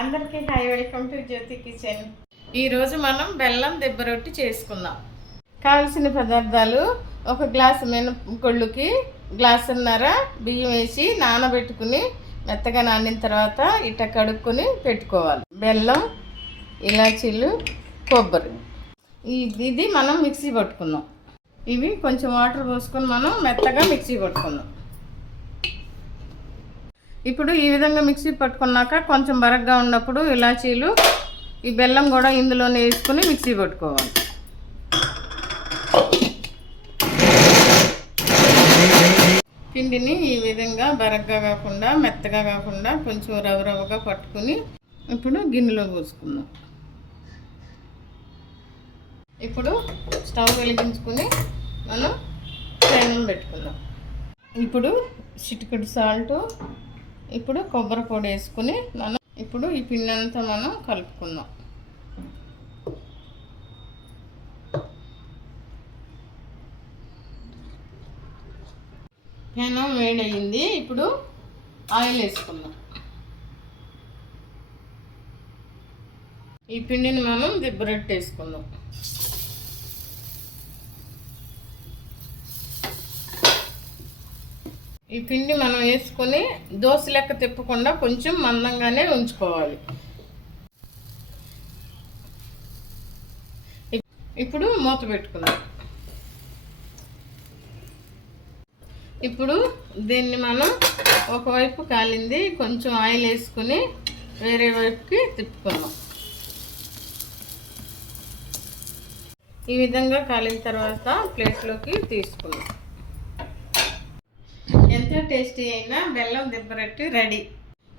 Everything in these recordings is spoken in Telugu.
అందరికీ hi, welcome to Jyothi kitchen. ఈరోజు మనం బెల్లం దెబ్బ రొట్టి చేసుకుందాం. కావలసిన పదార్థాలు: ఒక గ్లాసు మినపగుళ్ళుకి గ్లాసున్నర బియ్యం వేసి నానబెట్టుకుని మెత్తగా నానిన తర్వాత ఇట్ట కడుక్కొని పెట్టుకోవాలి. బెల్లం, ఇలాచీలు, కొబ్బరి ఇది మనం మిక్సీ పట్టుకుందాం. ఇవి కొంచెం వాటర్ పోసుకొని మనం మెత్తగా మిక్సీ పట్టుకుందాం. ఇప్పుడు ఈ విధంగా మిక్సీ పట్టుకున్నాక కొంచెం బరగ్గా ఉన్నప్పుడు ఇలాచీలు, ఈ బెల్లం కూడా ఇందులోనే వేసుకుని మిక్సీ పట్టుకోవాలి. పిండిని ఈ విధంగా బరగ్గా కాకుండా మెత్తగా కాకుండా కొంచెం రవ్వగా పట్టుకుని ఇప్పుడు గిన్నెలో పోసుకుందాం. ఇప్పుడు స్టవ్ వెలిగించుకుని మనం పెనం పెట్టుకుందాం. ఇప్పుడు చిటికెడు సాల్టు, ఇప్పుడు కొబ్బరి పొడి వేసుకుని మనం ఇప్పుడు ఈ పిండి అంతా మనం కలుపుకుందాం. పెనం వేడయింది. ఇప్పుడు ఆయిల్ వేసుకుందాం. ఈ పిండిని మనం దిబ్బరొట్టి వేసుకుందాం. ఈ పిండి మనం వేసుకొని దోశ లెక్క తిప్పకుండా కొంచెం మందంగానే ఉంచుకోవాలి. ఇప్పుడు మూత పెట్టుకుందాం. ఇప్పుడు దీన్ని మనం ఒకవైపు కాలింది కొంచెం ఆయిల్ వేసుకుని వేరే వైపుకి తిప్పుకుందాం. ఈ విధంగా కాలిన తర్వాత ప్లేట్లోకి తీసుకుందాం. ఎంతో టేస్టీ అయిన బెల్లం దెబ్బరొట్టి రెడీ.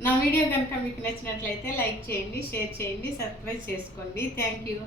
నా వీడియో కనుక మీకు నచ్చినట్లయితే లైక్ చేయండి, షేర్ చేయండి, సబ్స్క్రైబ్ చేసుకోండి. Thank you.